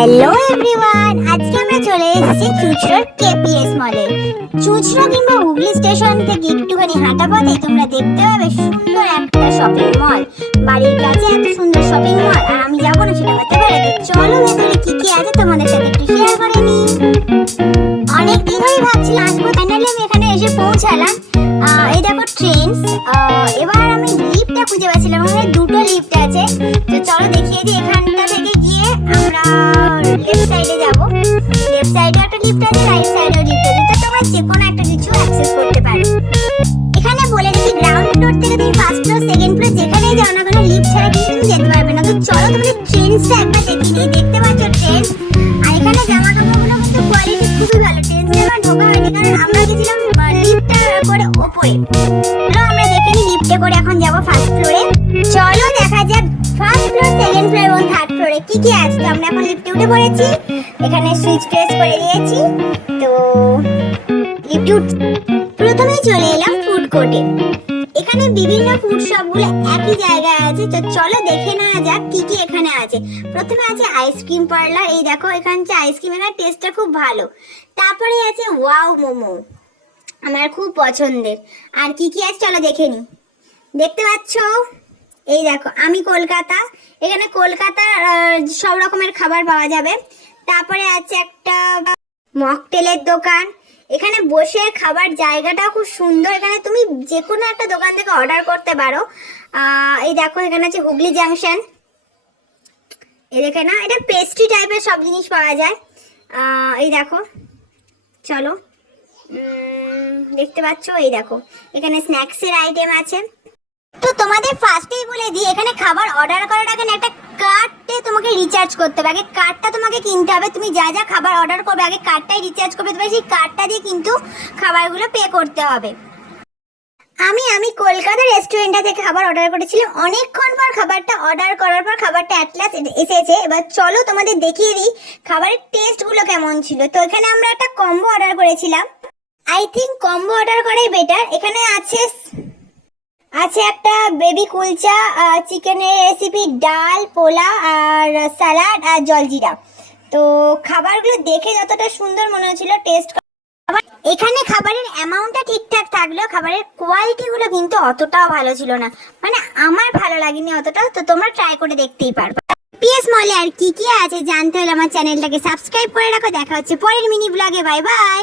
Hello everyone, আজকে আমরা চলে এসেছি চুঁচুড়ার কেপিএস মলে। চুঁচুড়া কিংবা হুগলি স্টেশন থেকে একটুখানি হাঁটা পথে তোমরা দেখতে পাবে সুন্দর একটা শপিং মল। বাড়ির কাছে এত সুন্দর শপিং মল, আর আমি যাবো না সেটা হতে পারে? তো চলো ভেতরে কি কি আছে তোমাদের সাথে একটু শেয়ার করে নিই। অনেকদিন ধরেই ভাবছিলাম আসবো, ফাইনালি আমি এখানে এসে পৌঁছালাম। এই দেখো ট্রেন্স। এবার আমি লিফটটা খুঁজে পাচ্ছিলাম, এখানে দুটো লিফট আছে। তো চলো দেখিয়ে দিই। এখানটা থেকে গিয়ে আমরা লেফট সাইডে যাবো। লেফট সাইডে একটা লিফট আছে, রাইট সাইডেও লিফট আছে, তো তোমরা যে কোনো একটা কিছু অ্যাক্সেস করতে পারো। এখানে বলে রেখি গ্রাউন্ড ফ্লোর থেকে তুমি ফার্স্ট ফ্লোর সেকেন্ড ফ্লোর যেখানেই যাও না কেন লিফট ছাড়া কিন্তু তুমি যেতে পারবে না। তো চলো তোমাদের ট্রেন্সটা একবার দেখিয়ে দিই। দেখতে পাচ্ছ ট্রেন, আর এখানে জামা কাপড়গুলো কিন্তু কোয়ালিটি খুবই ভালো। ট্রেন্সে আমার ঢোকা হয়নি কারণ আমরা গেছিলাম লিফটটা করে ওপরে। চলো আমরা দেখে নিই লিফটে করে এখন যাবো ফার্স্ট ফ্লোরে। চলো দেখা যাক ফার্স্ট ফ্লোর সেকেন্ড ফ্লোর এবং থার্ড ফ্লোরে কি কি আছে। তো আমরা এখন লিফটে উঠে পড়েছি, এখানে সুইচ প্রেস করে দিয়েছি। তো লিফটে প্রথমেই চলে এলাম ফুড কোর্টে। এখানে বিভিন্ন ফুড শপগুলো একই জায়গায় আছে। তো চলো দেখে নেওয়া যাক কি কি এখানে আছে। প্রথমে আছে আইসক্রিম পার্লার। এই দেখো এখানে আইসক্রিমের টেস্টটা খুব ভালো। তারপরে আছে ওয়াও মোমো, আমার খুব পছন্দের। আর কি কি আছে চলো দেখে নি। দেখতে পাচ্ছ এই দেখো আমি কলকাতা, এখানে কলকাতার সব রকমের খাবার পাওয়া যাবে। তারপরে আছে একটা মকটেলের দোকান। এখানে বসে খাবার জায়গাটা খুব সুন্দর, এখানে তুমি যে কোনো একটা দোকান থেকে অর্ডার করতে পারো। এই দেখো এখানে আছে হুগলি জাংশন। এই দেখে না, এটা পেস্ট্রি টাইপের সব জিনিস পাওয়া যায়। এই দেখো চলো দেখতে পাচ্ছ এই দেখো এখানে স্ন্যাক্সের আইটেম আছে। তো তোমাদের ফার্স্টেই বলে দিই, এখানে খাবার অর্ডার করার আগে একটা কার্ডে তোমাকে রিচার্জ করতে হবে। আগে কার্ডটা তোমাকে কিনতে হবে। তুমি যা যা খাবার অর্ডার করবে আগে কার্ডটাই রিচার্জ করবে, তোমার সেই কার্ডটা দিয়ে কিন্তু খাবারগুলো পে করতে হবে। আমি কলকাতা রেস্টুরেন্টটা থেকে খাবার অর্ডার করেছিলাম। অনেকক্ষণ পর খাবারটা অর্ডার করার পর খাবারটা অ্যাট লাস্ট এসেছে। এবার চলো তোমাদের দেখিয়ে দিই খাবারের টেস্টগুলো কেমন ছিল। তো এখানে আমরা একটা কম্বো অর্ডার করেছিলাম। আই থিঙ্ক কম্বো অর্ডার করাই বেটার। এখানে আছে একটা বেবি কুলচা, চিকেনের রেসিপি, ডাল, পোলা আর স্যালাড আর জলজিরা। তো খাবারগুলো দেখে যতটা সুন্দর মনে হচ্ছিল, টেস্ট এখানে খাবারের অ্যামাউন্টটা ঠিকঠাক থাকলেও খাবারের কোয়ালিটিগুলো কিন্তু অতটাও ভালো ছিল না, মানে আমার ভালো লাগেনি অতটা। তো তোমরা ট্রাই করে দেখতেই পারবে। পিএস মলে আর কি কি আছে জানতে হলে আমার চ্যানেলটাকে সাবস্ক্রাইব করে রাখো। দেখা হচ্ছে পরের মিনি ব্লগে। Bye bye.